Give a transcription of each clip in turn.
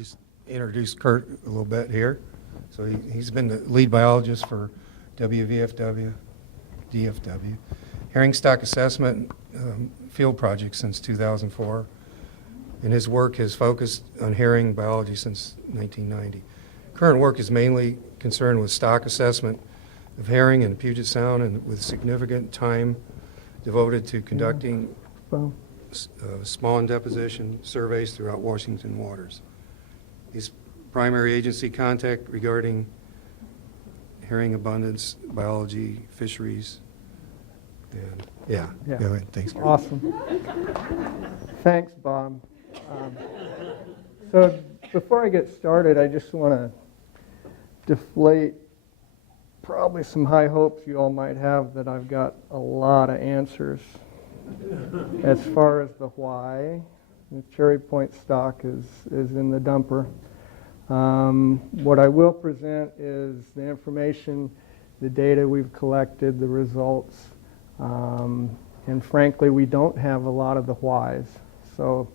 just introduce Kurt a little bit here. So he's been the lead biologist for WVFW, DFW, herring stock assessment field project since 2004. And his work has focused on herring biology since 1990. Current work is mainly concerned with stock assessment of herring in Puget Sound, and with significant time devoted to conducting spawn deposition surveys throughout Washington waters. His primary agency contact regarding herring abundance, biology, fisheries, and yeah. Go ahead. Thanks, Gary. Awesome. Thanks, Bob. So before I get started, I just want to deflate probably some high hopes you all might have that I've got a lot of answers. As far as the why, the Cherry Point stock is in the dumper. What I will present is the information, the data we've collected, the results, and frankly, we don't have a lot of the whys. So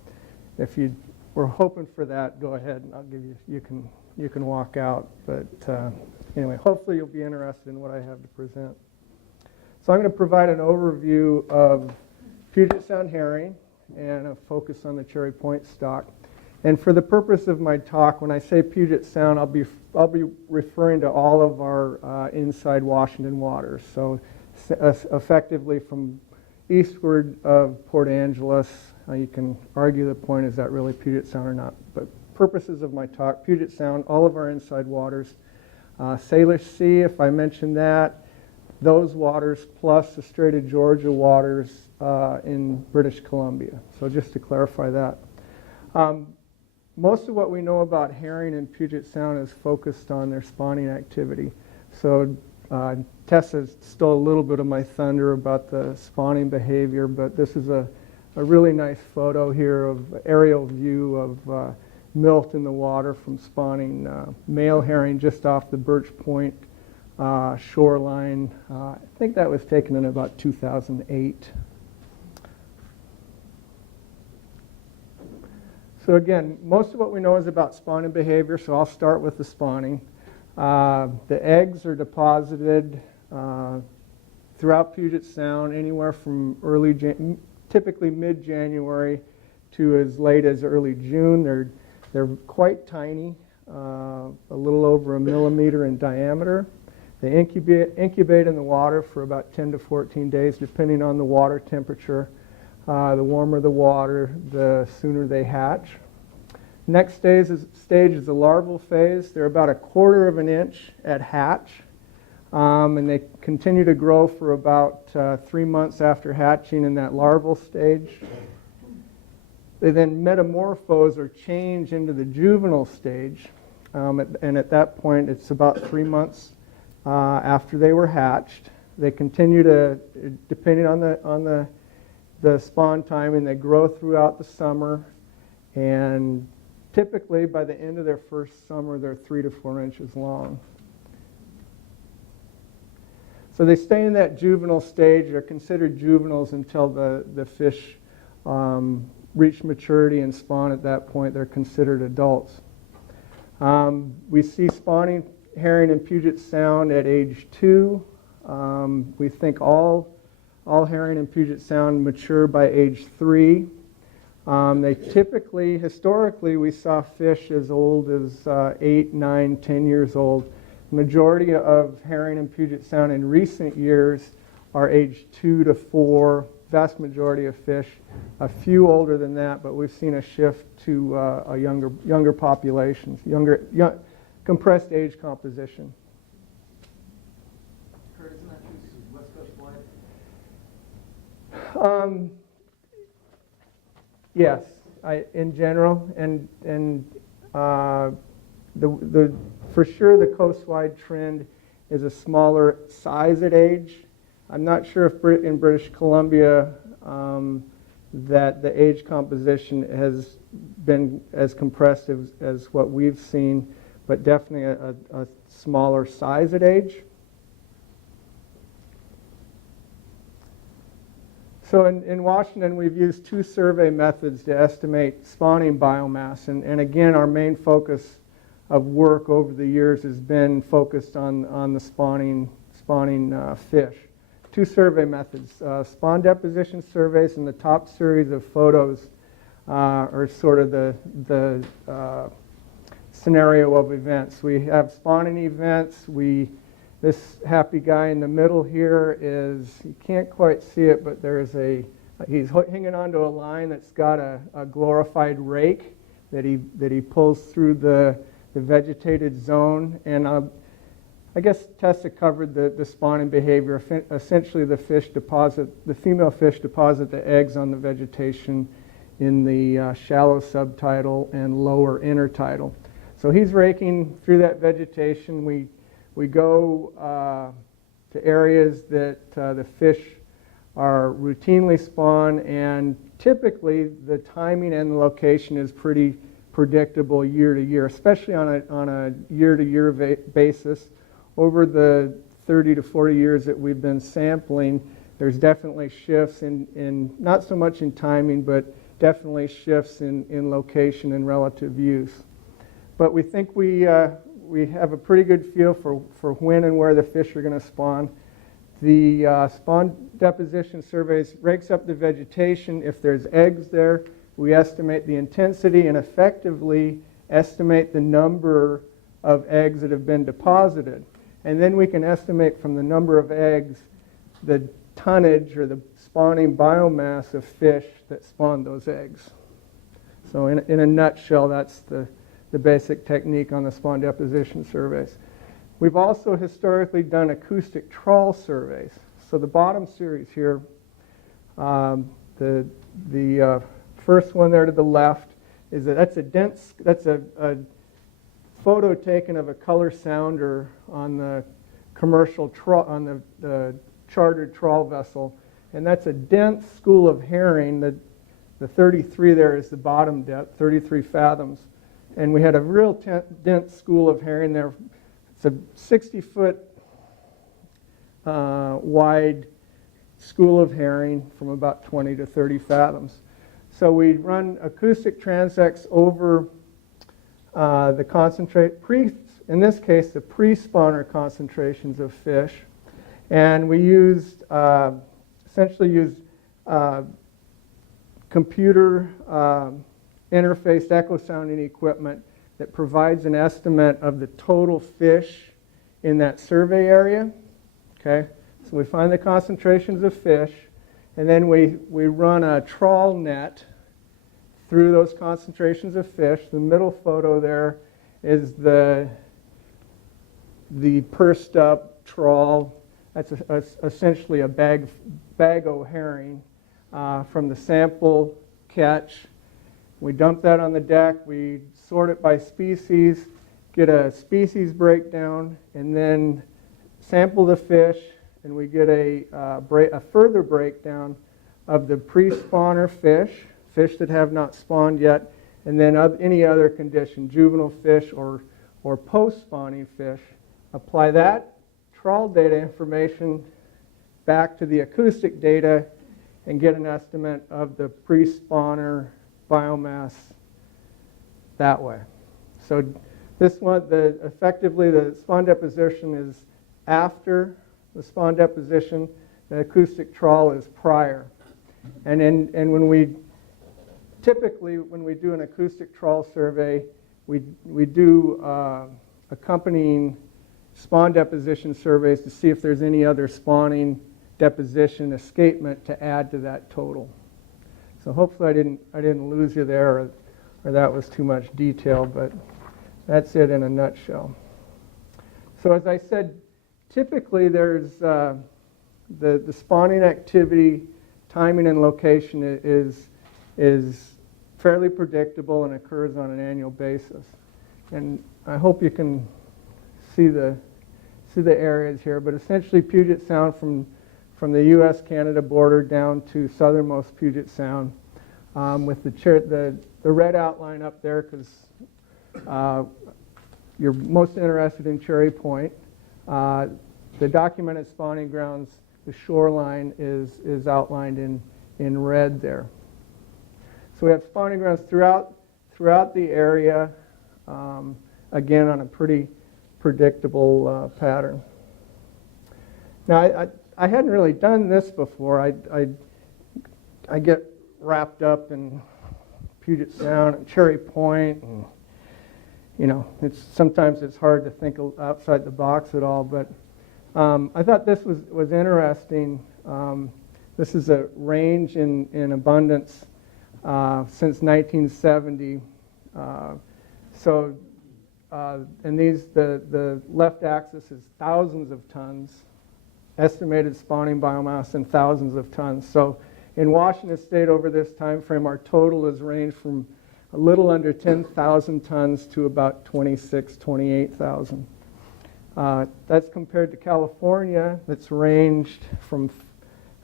if you were hoping for that, go ahead and I'll give you, you can walk out. But anyway, hopefully you'll be interested in what I have to present. So I'm going to provide an overview of Puget Sound herring and a focus on the Cherry Point stock. And for the purpose of my talk, when I say Puget Sound, I'll be referring to all of our inside Washington waters. So effectively from eastward of Port Angeles, you can argue the point, is that really Puget Sound or not? But purposes of my talk, Puget Sound, all of our inside waters. Salish Sea, if I mention that, those waters plus the Strait of Georgia waters in British Columbia. So just to clarify that. Most of what we know about herring in Puget Sound is focused on their spawning activity. So Tessa stole a little bit of my thunder about the spawning behavior, but this is a really nice photo here of aerial view of milt in the water from spawning male herring just off the Birch Point shoreline. I think that was taken in about 2008. So again, most of what we know is about spawning behavior, so I'll start with the spawning. The eggs are deposited throughout Puget Sound, anywhere from typically mid-January to as late as early June. They're quite tiny, a little over 1 millimeter in diameter. They incubate in the water for about 10 to 14 days, depending on the water temperature. The warmer the water, the sooner they hatch. Next stage is the larval phase. They're about 1/4 of an inch at hatch, and they continue to grow for about 3 months after hatching in that larval stage. They then metamorphose or change into the juvenile stage, and at that point it's about 3 months after they were hatched. They continue to, depending on the spawn timing, they grow throughout the summer, and typically by the end of their first summer they're 3 to 4 inches long. So they stay in that juvenile stage. They're considered juveniles until the fish reach maturity and spawn. At that point they're considered adults. We see spawning herring in Puget Sound at age 2. We think all herring in Puget Sound mature by age 3. They typically, historically, we saw fish as old as 8, 9, 10 years old. The majority of herring in Puget Sound in recent years are age 2 to 4, vast majority of fish. A few older than that, but we've seen a shift to a younger populations, compressed age composition. Kurt, isn't that true West Coast wide? Yes, in general, and for sure the coast-wide trend is a smaller size at age. I'm not sure if in British Columbia that the age composition has been as compressed as what we've seen, but definitely a smaller size at age. So in Washington, we've used 2 survey methods to estimate spawning biomass. And again, our main focus of work over the years has been focused on the spawning fish. 2 survey methods, spawn deposition surveys, and the top series of photos are sort of the scenario of events. We have spawning events. This happy guy in the middle here is, you can't quite see it, but he's hanging onto a line that's got a glorified rake that he pulls through the vegetated zone. And I guess Tessa covered the spawning behavior. Essentially, the female fish deposit the eggs on the vegetation in the shallow subtidal and lower intertidal. So he's raking through that vegetation. We go to areas that the fish are routinely spawn, and typically the timing and the location is pretty predictable year to year, especially on a year-to-year basis. Over the 30 to 40 years that we've been sampling, there's definitely shifts in not so much in timing, but definitely shifts in location and relative use. But we think we have a pretty good feel for when and where the fish are going to spawn. The spawn deposition surveys rakes up the vegetation. If there's eggs there, we estimate the intensity and effectively estimate the number of eggs that have been deposited. And then we can estimate from the number of eggs the tonnage or the spawning biomass of fish that spawned those eggs. So in a nutshell, that's the basic technique on the spawn deposition surveys. We've also historically done acoustic trawl surveys. So the bottom series here, the first one there to the left, that's a photo taken of a color sounder on the commercial on the chartered trawl vessel, and that's a dense school of herring. The 33 there is the bottom depth, 33 fathoms. And we had a real dense school of herring there. It's a 60-foot wide school of herring from about 20 to 30 fathoms. So we run acoustic transects over the concentrate, in this case, the pre-spawner concentrations of fish. And we essentially used computer interfaced echo sounding equipment that provides an estimate of the total fish in that survey area. Okay, so we find the concentrations of fish, and then we run a trawl net through those concentrations of fish. The middle photo there is the pursed up trawl. That's essentially a bag-o herring from the sample catch. We dump that on the deck, we sort it by species, get a species breakdown, and then sample the fish, and we get a further breakdown of the pre-spawner fish that have not spawned yet, and then any other condition, juvenile fish or post-spawning fish. Apply that trawl data information back to the acoustic data and get an estimate of the pre-spawner biomass that way. So this one, effectively the spawn deposition is after the spawn deposition. The acoustic trawl is prior. And typically when we do an acoustic trawl survey, we do accompanying spawn deposition surveys to see if there's any other spawning deposition escapement to add to that total. So hopefully I didn't lose you there, or that was too much detail, but that's it in a nutshell. So as I said, typically there's the spawning activity, timing and location is fairly predictable and occurs on an annual basis. And I hope you can see the areas here, but essentially Puget Sound from the U.S.-Canada border down to southernmost Puget Sound, with the red outline up there because you're most interested in Cherry Point. The documented spawning grounds, the shoreline is outlined in red there. So we have spawning grounds throughout the area, again on a pretty predictable pattern. Now I hadn't really done this before. I get wrapped up in Puget Sound and Cherry Point, and sometimes it's hard to think outside the box at all. But I thought this was interesting. This is a range in abundance since 1970. And the left axis is thousands of tons, estimated spawning biomass in thousands of tons. So in Washington State over this time frame, our total has ranged from a little under 10,000 tons to about 28,000. That's compared to California, that's ranged from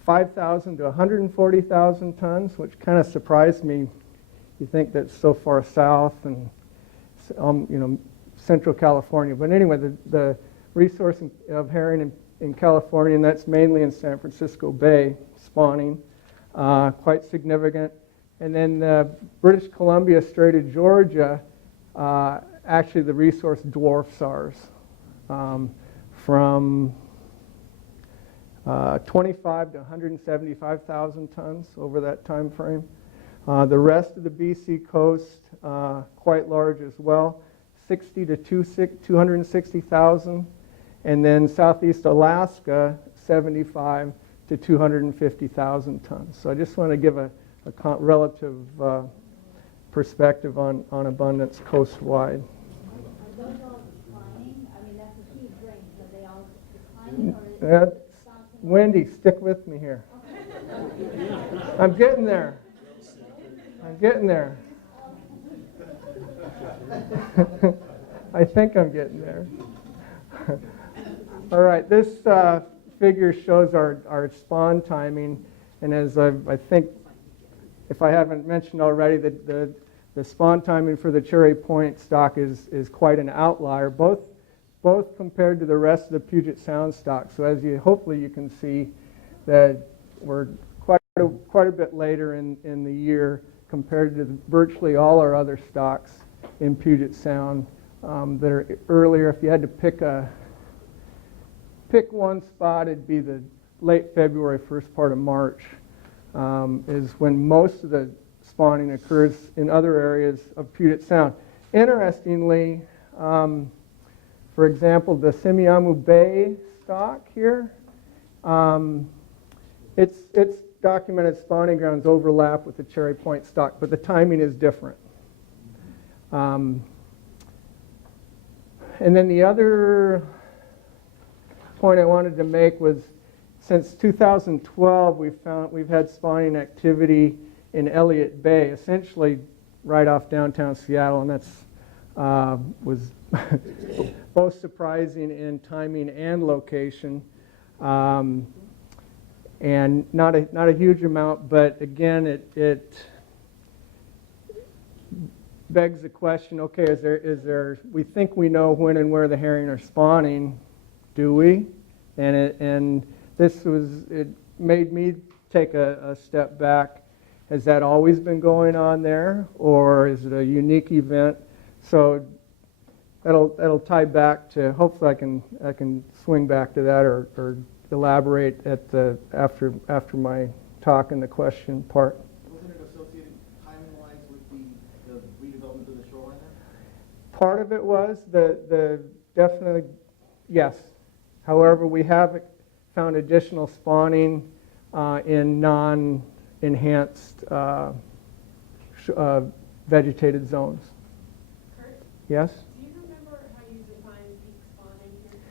5,000 to 140,000 tons, which kind of surprised me. You think that's so far south and central California. But anyway, the resource of herring in California, and that's mainly in San Francisco Bay, spawning, quite significant. And then the British Columbia Strait of Georgia, actually the resource dwarfs ours, from 25 to 175,000 tons over that time frame. The rest of the BC coast, quite large as well, 60 to 260,000. And then southeast Alaska, 75 to 250,000 tons. So I just want to give a relative perspective on abundance coast-wide. Are those all declining? I mean, that's a huge range. Are they all declining? Or is it Wendy, stick with me here. I'm getting there. I think I'm getting there. All right, this figure shows our spawn timing, and as I think, if I haven't mentioned already, the spawn timing for the Cherry Point stock is quite an outlier, both compared to the rest of the Puget Sound stock. So as hopefully you can see that we're quite a bit later in the year compared to virtually all our other stocks in Puget Sound that are earlier. If you had to pick one spot, it'd be the late February, first part of March, is when most of the spawning occurs in other areas of Puget Sound. Interestingly, for example, the Semiahmoo Bay stock here, its documented spawning grounds overlap with the Cherry Point stock, but the timing is different. And then the other point I wanted to make was, since 2012, we've had spawning activity in Elliott Bay, essentially right off downtown Seattle, and that's was both surprising in timing and location, and not a huge amount, but again, it begs the question: okay, is there? We think we know when and where the herring are spawning, do we? And it made me take a step back. Has that always been going on there, or is it a unique event? So that'll tie back to, hopefully I can swing back to that or elaborate after my talk in the question part. Wasn't it associated timing-wise with the redevelopment of the shoreline there? Part of it was the definitely, yes. However, we have found additional spawning in non-enhanced vegetated zones. Kurt, Yes? do you remember how you define peak spawning here?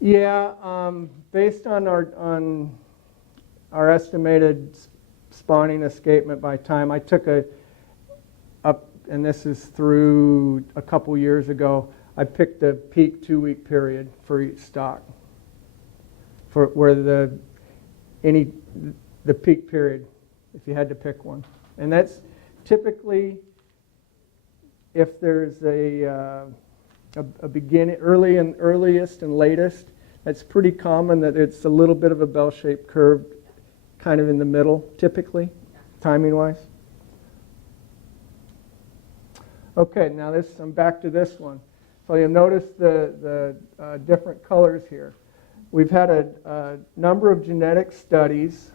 Yeah, based on our estimated spawning escapement by time, I took and this is through a couple years ago, I picked the peak 2-week period for each stock, for where the peak period, if you had to pick one. And that's typically, if there's a beginning, earliest and latest, that's pretty common that it's a little bit of a bell-shaped curve kind of in the middle, typically, timing-wise. Okay, now I'm back to this one. So you'll notice the different colors here. We've had a number of genetic studies,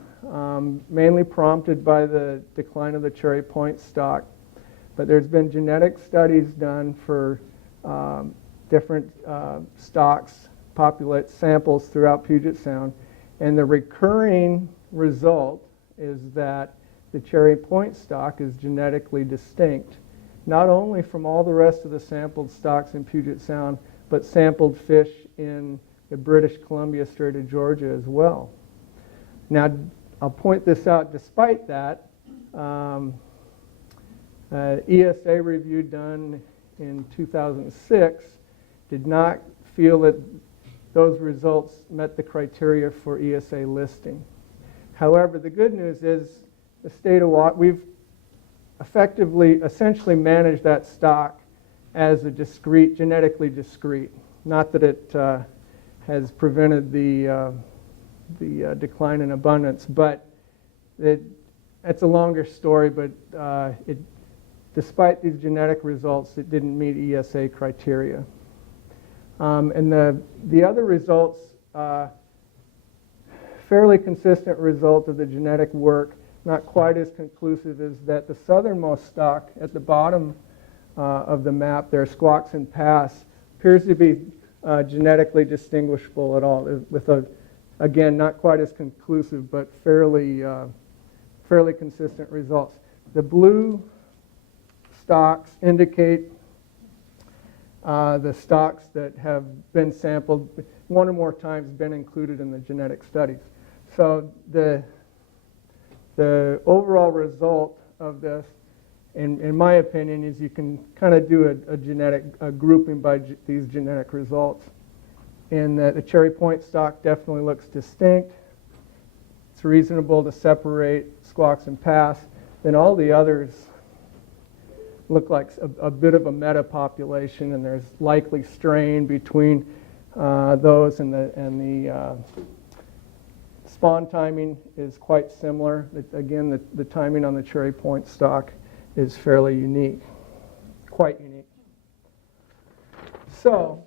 mainly prompted by the decline of the Cherry Point stock. But there's been genetic studies done for different stocks, populate samples throughout Puget Sound. And the recurring result is that the Cherry Point stock is genetically distinct, not only from all the rest of the sampled stocks in Puget Sound, but sampled fish in the British Columbia Strait of Georgia as well. Now, I'll point this out. Despite that, ESA review done in 2006 did not feel that those results met the criteria for ESA listing. However, the good news is the state of we've essentially managed that stock as a discrete, genetically discrete. Not that it has prevented the decline in abundance, but it's a longer story. But despite these genetic results, it didn't meet ESA criteria. And the other results, fairly consistent result of the genetic work, not quite as conclusive, is that the southernmost stock at the bottom of the map there, Squaxin Pass, appears to be genetically distinguishable at all, with again, not quite as conclusive, but fairly consistent results. The blue stocks indicate the stocks that have been sampled one or more times, been included in the genetic studies. So the overall result of this, in my opinion, is you can kind of do a grouping by these genetic results. And the Cherry Point stock definitely looks distinct. It's reasonable to separate Squaxin Pass. Then all the others look like a bit of a meta-population, and there's likely strain between those, and the spawn timing is quite similar. Again, the timing on the Cherry Point stock is fairly unique, quite unique. So,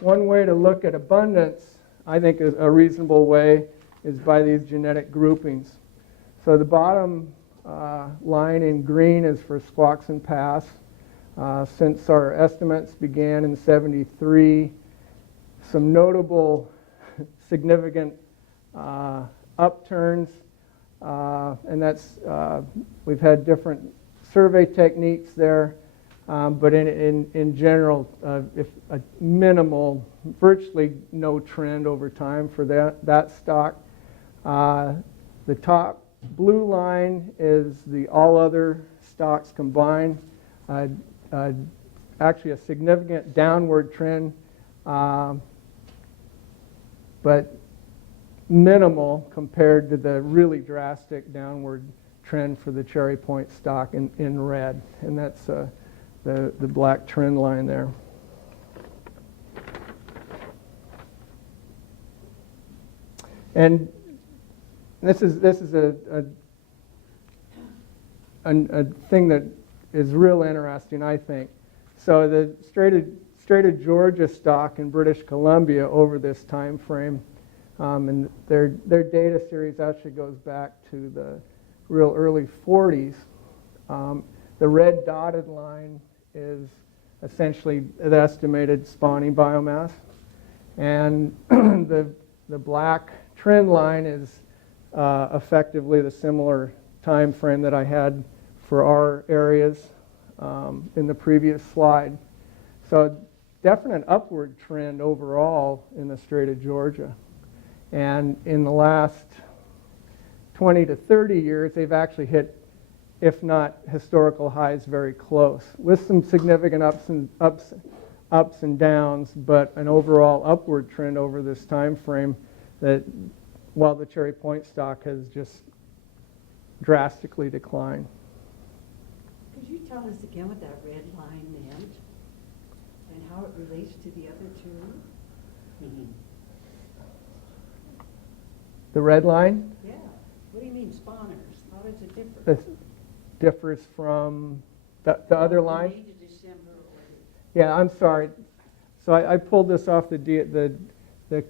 one way to look at abundance, I think is a reasonable way, is by these genetic groupings. So the bottom line in green is for Squaxin Pass. Since our estimates began in '73, some notable significant upturns, and that's we've had different survey techniques there, but in general, if a minimal, virtually no trend over time for that stock. The top blue line is the all other stocks combined. Actually a significant downward trend, but minimal compared to the really drastic downward trend for the Cherry Point stock in red. And that's the black trend line there. And this is a thing that is real interesting, I think. So the Strait of Georgia stock in British Columbia over this time frame, and their data series actually goes back to the real early 40s. The red dotted line is essentially the estimated spawning biomass, and the black trend line is effectively the similar time frame that I had for our areas in the previous slide. So definite upward trend overall in the Strait of Georgia. And in the last 20 to 30 years, they've actually hit, if not historical highs, very close, with some significant ups and downs, but an overall upward trend over this time frame that, while the Cherry Point stock has just drastically declined. Could you tell us again what that red line meant and how it relates to the other two? The red line? Yes. spawners, how does it differ? This differs from the other line. May to December or Yeah, I'm sorry. So I pulled this off the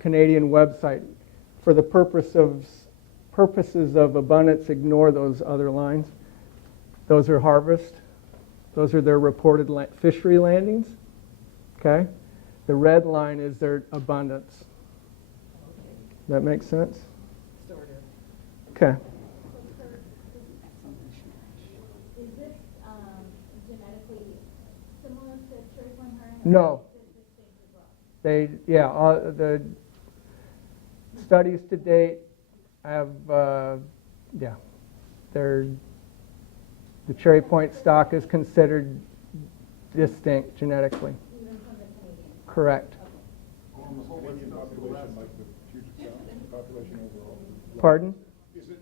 Canadian website. For the purposes of abundance, ignore those other lines. Those are harvest. Those are their reported fishery landings. Okay? The red line is their abundance. That makes sense? sort of? Okay. Is this genetically similar to Cherry Point Herrring? or No. is it distinct as well? The studies to date have, the Cherry Point stock is considered distinct genetically. Even from the Canadian? Correct. Almost Canadian population like the Puget Sound population overall? Pardon? Is the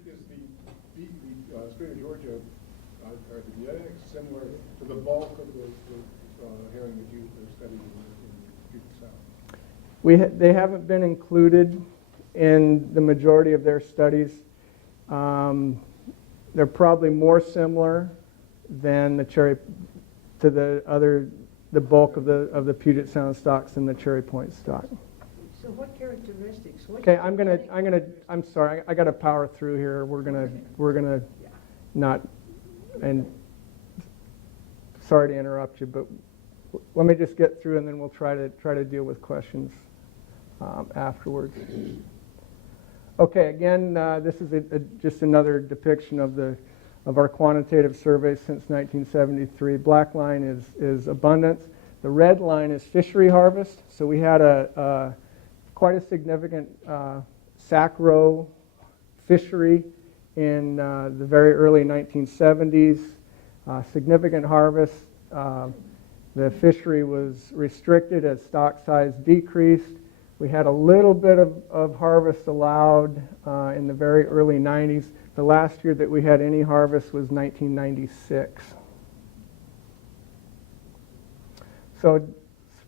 state of Georgia, are the genetics similar to the bulk of the herring that you studied in Puget Sound? They haven't been included in the majority of their studies. They're probably more similar than the bulk of the Puget Sound stocks than the Cherry Point stock. So what characteristics? Okay, I'm sorry, I got to power through here. We're gonna not, and sorry to interrupt you, but let me just get through and then we'll try to deal with questions afterwards. Okay, again, this is just another depiction of our quantitative survey since 1973. Black line is abundance. The red line is fishery harvest. So we had quite a significant sac-roe fishery in the very early 1970s. Significant harvest. The fishery was restricted as stock size decreased. We had a little bit of harvest allowed in the very early 90s. The last year that we had any harvest was 1996. So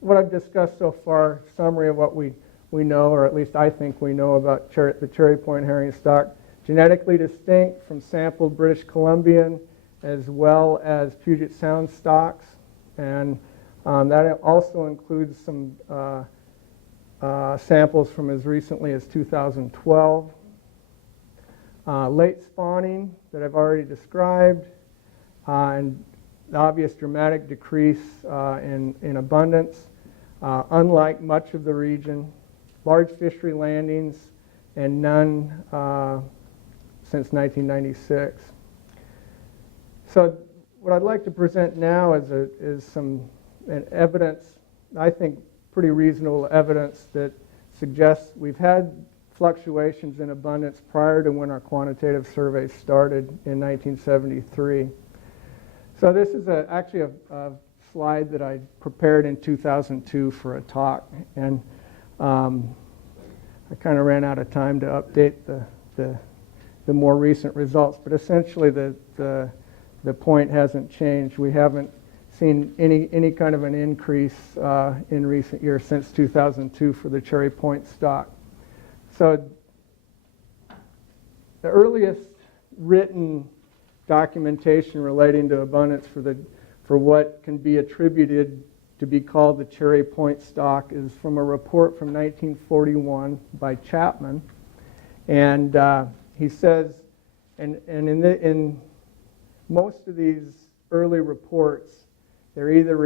what I've discussed so far, summary of what we know, or at least I think we know about the Cherry Point herring stock. Genetically distinct from sampled British Columbian as well as Puget Sound stocks. And that also includes some samples from as recently as 2012. Late spawning that I've already described, and the obvious dramatic decrease in abundance, unlike much of the region. Large fishery landings and none since 1996. So what I'd like to present now is some evidence, I think pretty reasonable evidence, that suggests we've had fluctuations in abundance prior to when our quantitative survey started in 1973. So this is actually a slide that I prepared in 2002 for a talk, and I kind of ran out of time to update the more recent results, but essentially the point hasn't changed. We haven't seen any kind of an increase in recent years since 2002 for the Cherry Point stock. So the earliest written documentation relating to abundance for what can be attributed to be called the Cherry Point stock is from a report from 1941 by Chapman. And he says, and in most of these early reports, they're either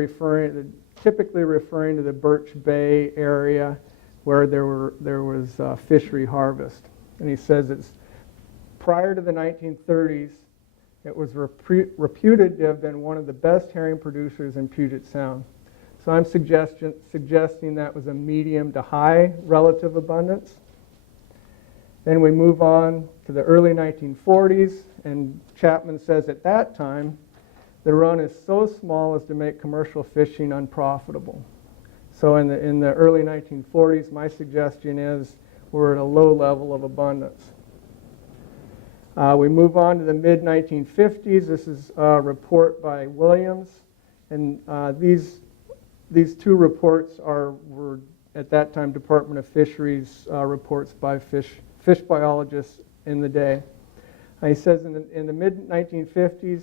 typically referring to the Birch Bay area where there was fishery harvest. And he says it's prior to the 1930s, it was reputed to have been one of the best herring producers in Puget Sound. So I'm suggesting that was a medium to high relative abundance. Then we move on to the early 1940s, and Chapman says at that time, the run is so small as to make commercial fishing unprofitable. So in the early 1940s, my suggestion is we're at a low level of abundance. We move on to the mid-1950s. This is a report by Williams, and these two reports were at that time Department of Fisheries reports by fish biologists in the day. He says in the mid-1950s,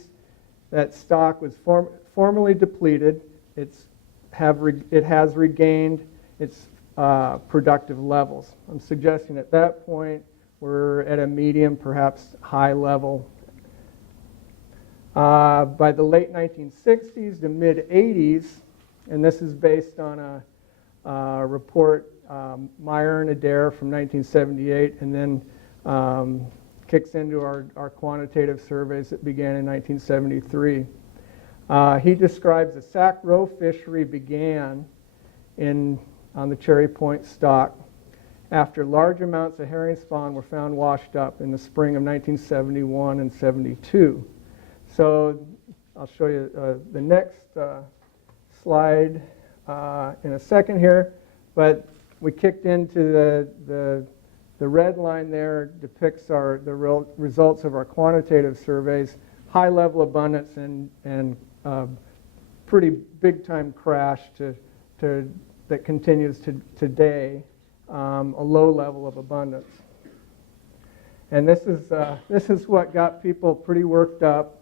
that stock was formally depleted. It has regained its productive levels. I'm suggesting at that point we're at a medium, perhaps high level. By the late 1960s to mid-80s, and this is based on a report, Meyer and Adair from 1978, and then kicks into our quantitative surveys that began in 1973. He describes the Sac Row fishery began on the Cherry Point stock after large amounts of herring spawn were found washed up in the spring of 1971 and 72. So I'll show you the next slide in a second here, but we kicked into the red line there depicts the results of our quantitative surveys, high level abundance and pretty big time crash that continues to today, a low level of abundance. And this is what got people pretty worked up.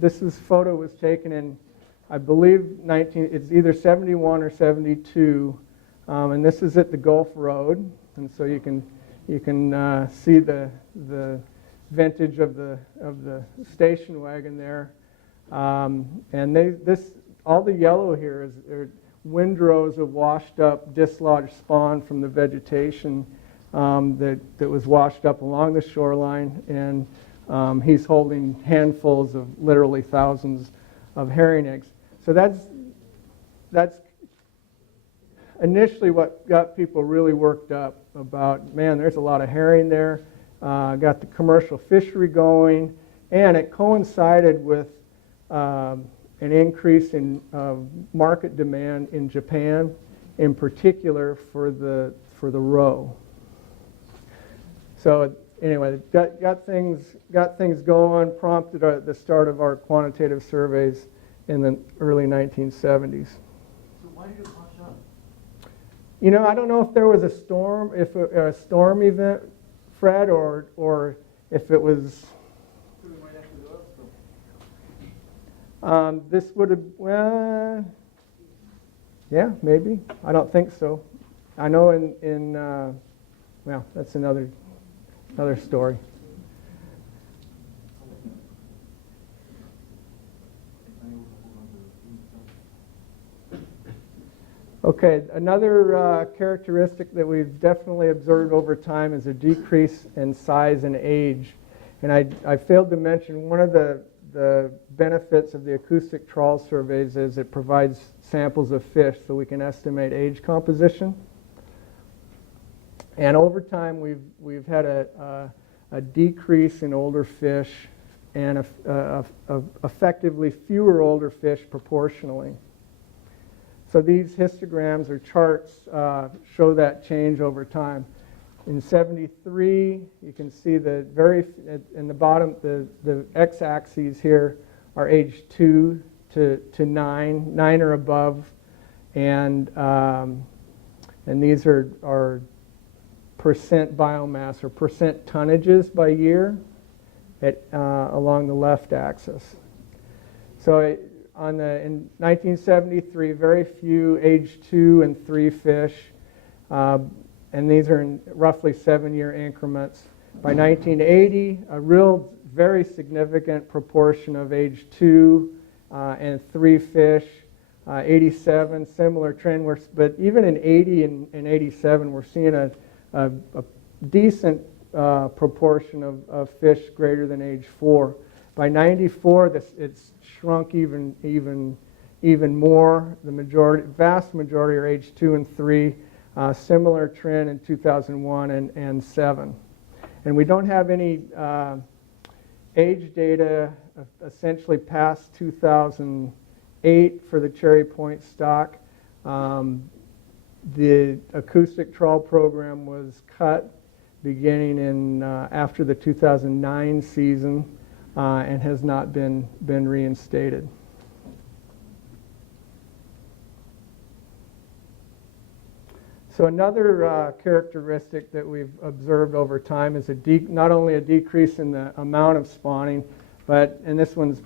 This photo was taken in, I believe, it's either 71 or 72, and this is at the Gulf Road, and so you can see the vintage of the station wagon there, and all the yellow here is windrows of washed up, dislodged spawn from the vegetation that was washed up along the shoreline, and he's holding handfuls of literally thousands of herring eggs. So that's initially what got people really worked up about, man, there's a lot of herring there, got the commercial fishery going, and it coincided with an increase in market demand in Japan, in particular for the roe. So anyway, got things going, prompted the start of our quantitative surveys in the early 1970s. So why did it wash up? You know, I don't know if there was a storm, a storm event, Fred, or if it was. Right after the oil spill. This would have, well, yeah, maybe. I don't think so. I know well, that's another story. Okay, another characteristic that we've definitely observed over time is a decrease in size and age. And I failed to mention one of the benefits of the acoustic trawl surveys is it provides samples of fish so we can estimate age composition. And over time we've had a decrease in older fish and effectively fewer older fish proportionally. So these histograms or charts show that change over time. In 73, you can see in the bottom, the x-axes here are age 2 to 9, 9 or above, and these are percent biomass or percent tonnages by year along the left axis. So in 1973, very few age 2 and 3 fish, and these are in roughly 7-year increments. By 1980, a real very significant proportion of age 2 and 3 fish. 87, similar trend, but even in 80 and 87, we're seeing a decent proportion of fish greater than age 4. By 94, it's shrunk even more. The vast majority are age 2 and 3. Similar trend in 2001 and 7. And we don't have any age data essentially past 2008 for the Cherry Point stock. The acoustic trawl program was cut beginning after the 2009 season and has not been reinstated. So another characteristic that we've observed over time is not only a decrease in the amount of spawning, but, and this one's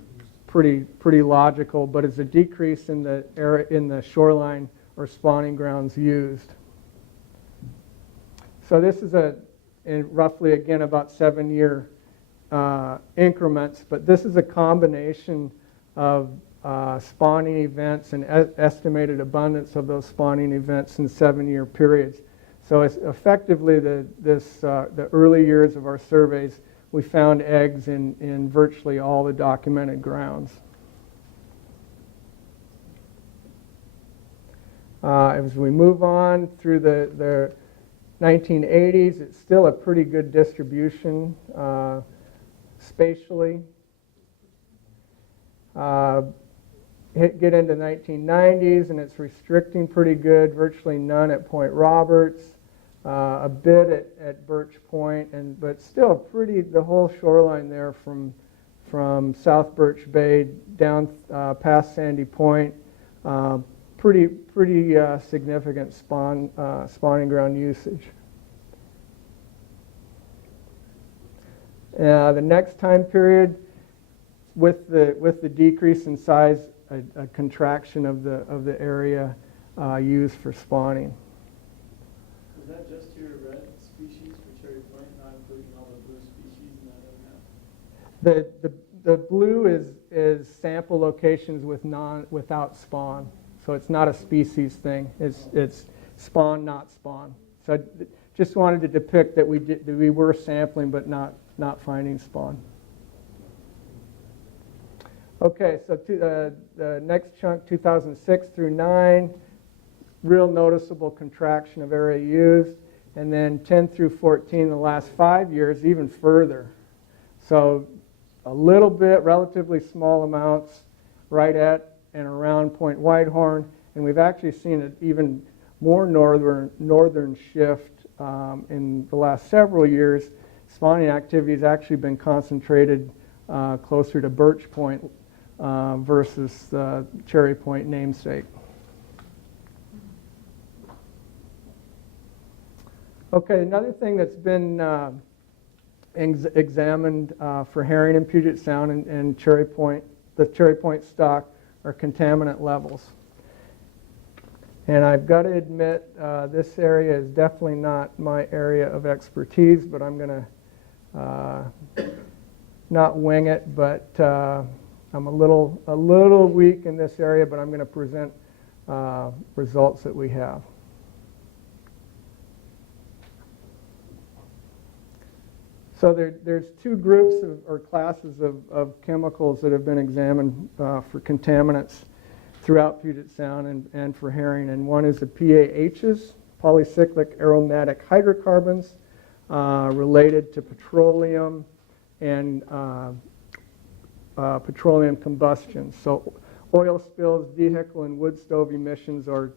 pretty logical, but it's a decrease in the shoreline or spawning grounds used. So this is in roughly, again, about 7-year increments, but this is a combination of spawning events and estimated abundance of those spawning events in 7-year periods. So it's effectively the early years of our surveys, we found eggs in virtually all the documented grounds. As we move on through the 1980s, it's still a pretty good distribution spatially. Get into 1990s, and it's restricting pretty good, virtually none at Point Roberts, a bit at Birch Point, but still the whole shoreline there from South Birch Bay down past Sandy Point, pretty significant spawning ground usage. The next time period, with the decrease in size, a contraction of the area used for spawning. Is that just your red species for Cherry Point, not including all the blue species in that other map? The blue is sample locations without spawn, so it's not a species thing. It's spawn, not spawn. So I just wanted to depict that we were sampling, but not finding spawn. Okay, so the next chunk, 2006 through 9, real noticeable contraction of area used, and then 10 through 14, the last 5 years, even further. So a little bit, relatively small amounts, right at and around Point Whitehorn, and we've actually seen an even more northern shift in the last several years. Spawning activity has actually been concentrated closer to Birch Point versus the Cherry Point namesake. Okay, another thing that's been examined for herring in Puget Sound and Cherry Point, the Cherry Point stock, are contaminant levels. And I've got to admit, this area is definitely not my area of expertise, but I'm going to not wing it, but I'm a little weak in this area, but I'm going to present results that we have. So there's two groups or classes of chemicals that have been examined for contaminants throughout Puget Sound and for herring, and one is the PAHs, polycyclic aromatic hydrocarbons, related to petroleum and petroleum combustion. So oil spills, vehicle and wood stove emissions are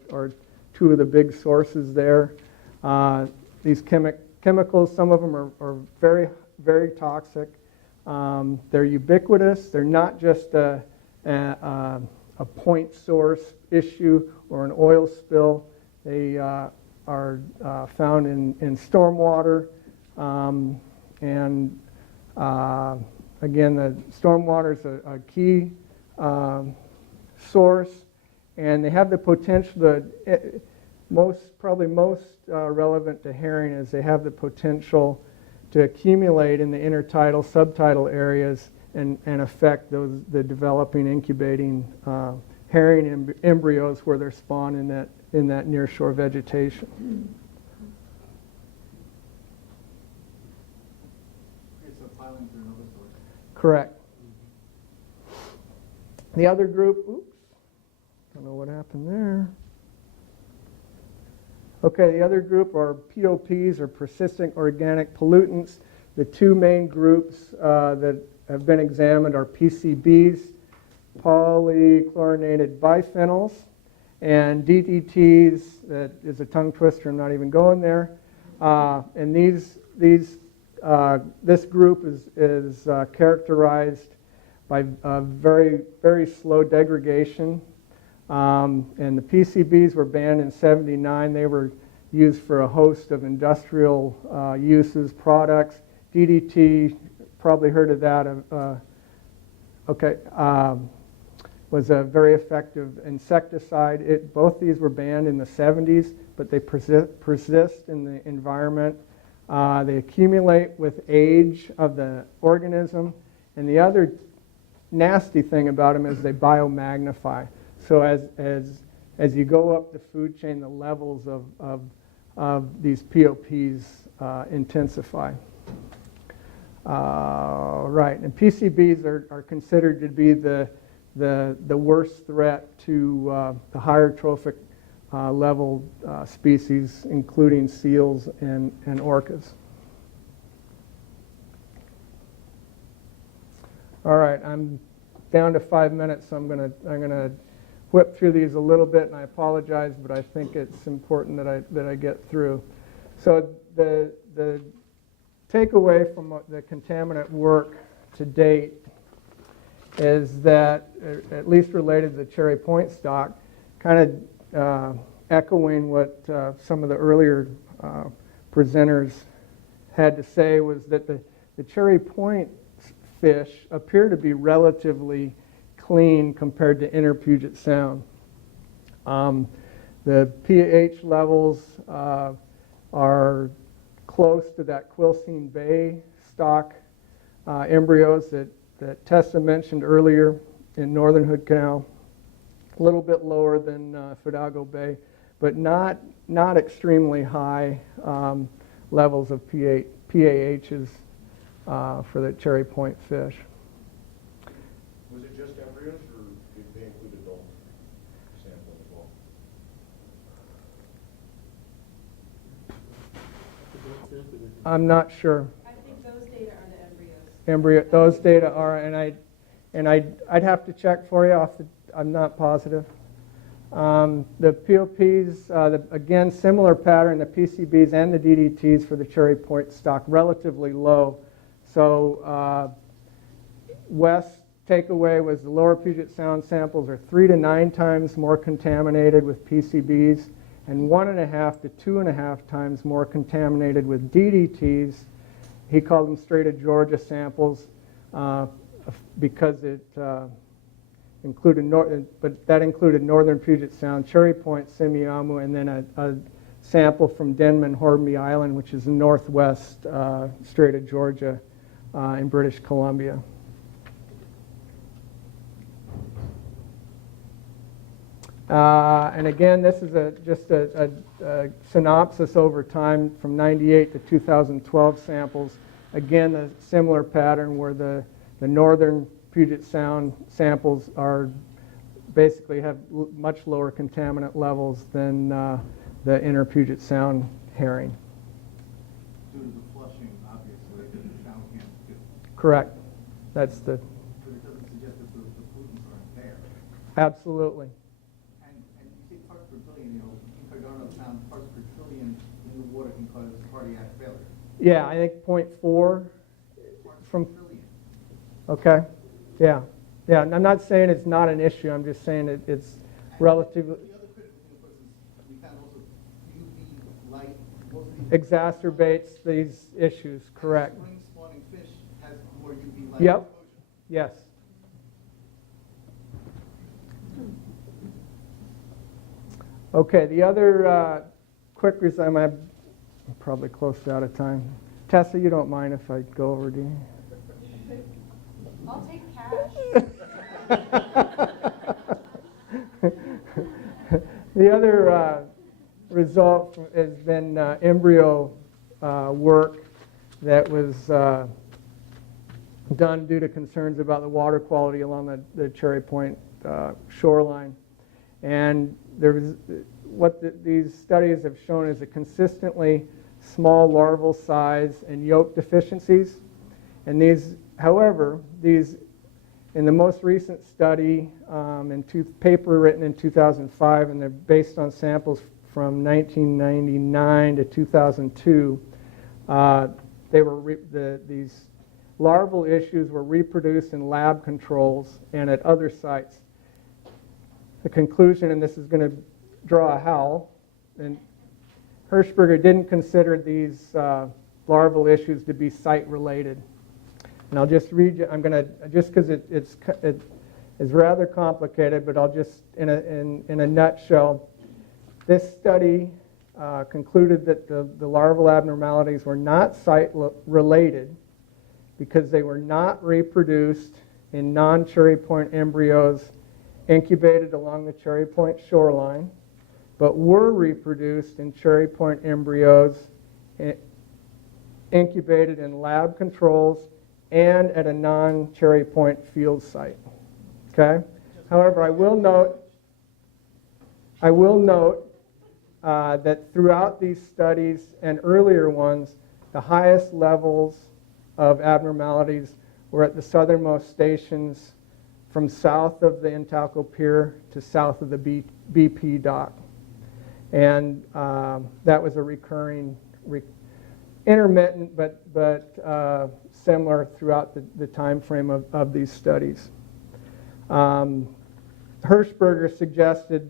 two of the big sources there. These chemicals, some of them are very, very toxic. They're ubiquitous. They're not just a point source issue or an oil spill. They are found in stormwater. Again, the stormwater is a key source, and they have the potential to, probably most relevant to herring is they have the potential to accumulate in the intertidal, subtidal areas and affect the developing, incubating herring embryos where they're spawned in that nearshore vegetation. Okay, so piling through another source. Correct. The other group, oops, don't know what happened there. Okay, the other group are POPs, or persistent organic pollutants. The two main groups that have been examined are PCBs, polychlorinated biphenyls, and DDTs. That is a tongue twister, I'm not even going there. And this group is characterized by very, very slow degradation. And the PCBs were banned in '79. They were used for a host of industrial uses, products. DDT, probably heard of that. Was a very effective insecticide. Both these were banned in the 70s, but they persist in the environment. They accumulate with age of the organism. And the other nasty thing about them is they biomagnify. So as you go up the food chain, the levels of these POPs intensify. Right, and PCBs are considered to be the worst threat to the higher trophic level species, including seals and orcas. All right, I'm down to 5 minutes, so I'm gonna whip through these a little bit, and I apologize, but I think it's important that I get through. So the takeaway from the contaminant work to date is that, at least related to the Cherry Point stock, kind of echoing what some of the earlier presenters had to say, was that the Cherry Point fish appear to be relatively clean compared to inner Puget Sound. The pH levels are close to that Quilcene Bay stock embryos that Tessa mentioned earlier in Northern Hood Canal. A little bit lower than Fidalgo Bay, but not extremely high levels of PAHs for the Cherry Point fish. Was it just embryos, or did they include adult sampling as well? I'm not sure. I think those data are the embryos. Those data are, and I'd have to check for you. I'm not positive. The POPs, again, similar pattern. The PCBs and the DDTs for the Cherry Point stock relatively low. So West takeaway was the lower Puget Sound samples are 3 to 9 times more contaminated with PCBs, and 1.5 to 2.5 times more contaminated with DDTs. He called them Strait of Georgia samples because it included northern Puget Sound, Cherry Point, Semiahmoo, and then a sample from Denman, Hornby Island, which is in northwest Strait of Georgia in British Columbia. And again, this is just a synopsis over time from 98 to 2012 samples. Again, a similar pattern where the northern Puget Sound samples are basically have much lower contaminant levels than the inner Puget Sound herring. Due to the flushing, obviously, the sound can't get. Correct. That's the. But it doesn't suggest that the pollutants aren't there. Absolutely. And you say parts per billion, you know, in Cardano sound, parts per trillion in the water can cause cardiac failure. Yeah, I think 0.4 Parts from. per trillion. Okay. Yeah. Yeah. And I'm not saying it's not an issue. I'm just saying it's relatively. The other critical thing, of course, is we found also UV light. Most of these Exacerbates these issues. Correct. Spring spawning fish has more UV light. Yep. exposure. Yes. Okay, the other quick resume, I'm probably close to out of time. Tessa, you don't mind if I go over, do you? I'll take cash. The other result has been embryo work that was done due to concerns about the water quality along the Cherry Point shoreline. And there was, these studies have shown is a consistently small larval size and yolk deficiencies. And these, however, in the most recent study, paper written in 2005, and they're based on samples from 1999 to 2002, these larval issues were reproduced in lab controls and at other sites. The conclusion, and this is going to draw a howl, and Hirschberger didn't consider these larval issues to be site-related. And I'll just read you, I'm going to, just because it is rather complicated, but I'll just, in a nutshell, this study concluded that the larval abnormalities were not site-related because they were not reproduced in non-Cherry Point embryos incubated along the Cherry Point shoreline, but were reproduced in Cherry Point embryos incubated in lab controls and at a non-Cherry Point field site. Okay? However, I will note that throughout these studies and earlier ones, the highest levels of abnormalities were at the southernmost stations from south of the Intalco Pier to south of the BP dock. And that was a recurring, intermittent, but similar throughout the time frame of these studies. Hirschberger suggested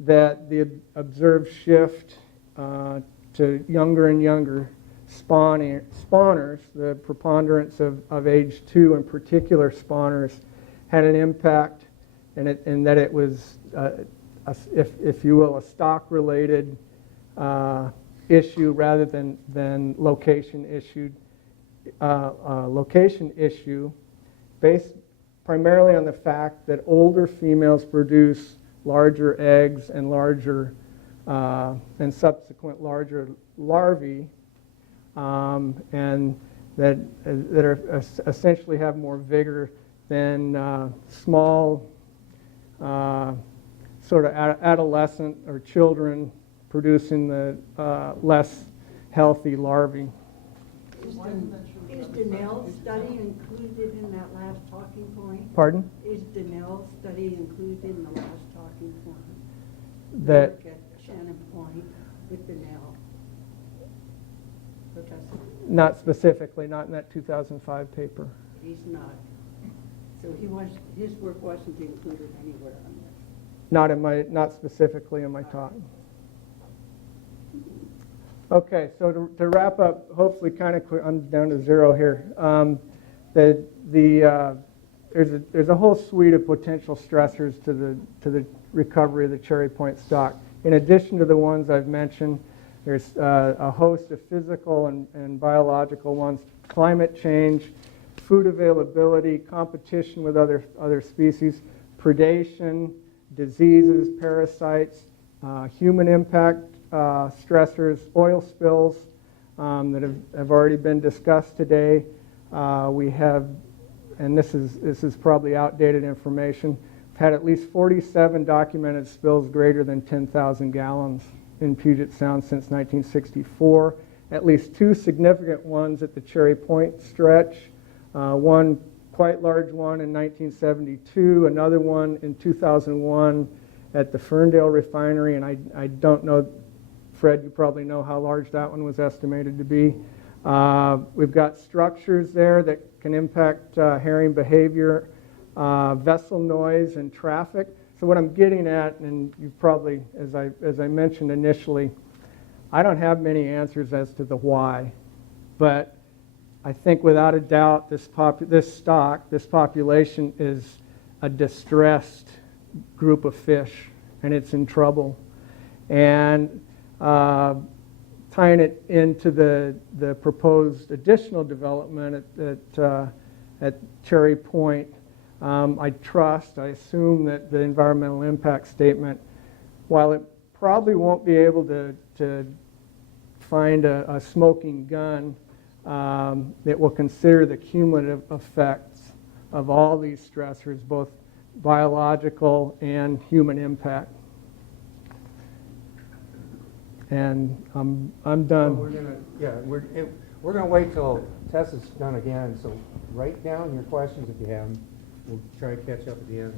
that the observed shift to younger and younger spawners, the preponderance of age 2 in particular spawners, had an impact, and that it was, if you will, a stock-related issue rather than location issue, based primarily on the fact that older females produce larger eggs and larger and subsequent larger larvae, and that are essentially have more vigor than small sort of adolescent or children producing the less healthy larvae. Is Donnell's study included in that last talking point? Pardon? Is Donnell's study included in the last talking point? That Work at Shannon Point with Donnell. Professor, not specifically, not in that 2005 paper. he's not. So his work wasn't included anywhere on this. Not specifically in my talk. Okay, so to wrap up, hopefully kind of quick, I'm down to zero here. There's a whole suite of potential stressors to the recovery of the Cherry Point stock. In addition to the ones I've mentioned, there's a host of physical and biological ones: climate change, food availability, competition with other species, predation, diseases, parasites, human impact stressors, oil spills that have already been discussed today. We have, and this is probably outdated information, we've had at least 47 documented spills greater than 10,000 gallons in Puget Sound since 1964. At least 2 significant ones at the Cherry Point stretch. One quite large one in 1972, another one in 2001 at the Ferndale refinery, and I don't know, Fred, you probably know how large that one was estimated to be. We've got structures there that can impact herring behavior, vessel noise, and traffic. So what I'm getting at, and you probably, as I mentioned initially, I don't have many answers as to the why, but I think without a doubt this population is a distressed group of fish, and it's in trouble. And tying it into the proposed additional development at Cherry Point, I assume that the environmental impact statement, while it probably won't be able to find a smoking gun, it will consider the cumulative effects of all these stressors, both biological and human impact. And I'm done. We're gonna wait till Tessa's done again. So write down your questions if you have them. We'll try to catch up at the end.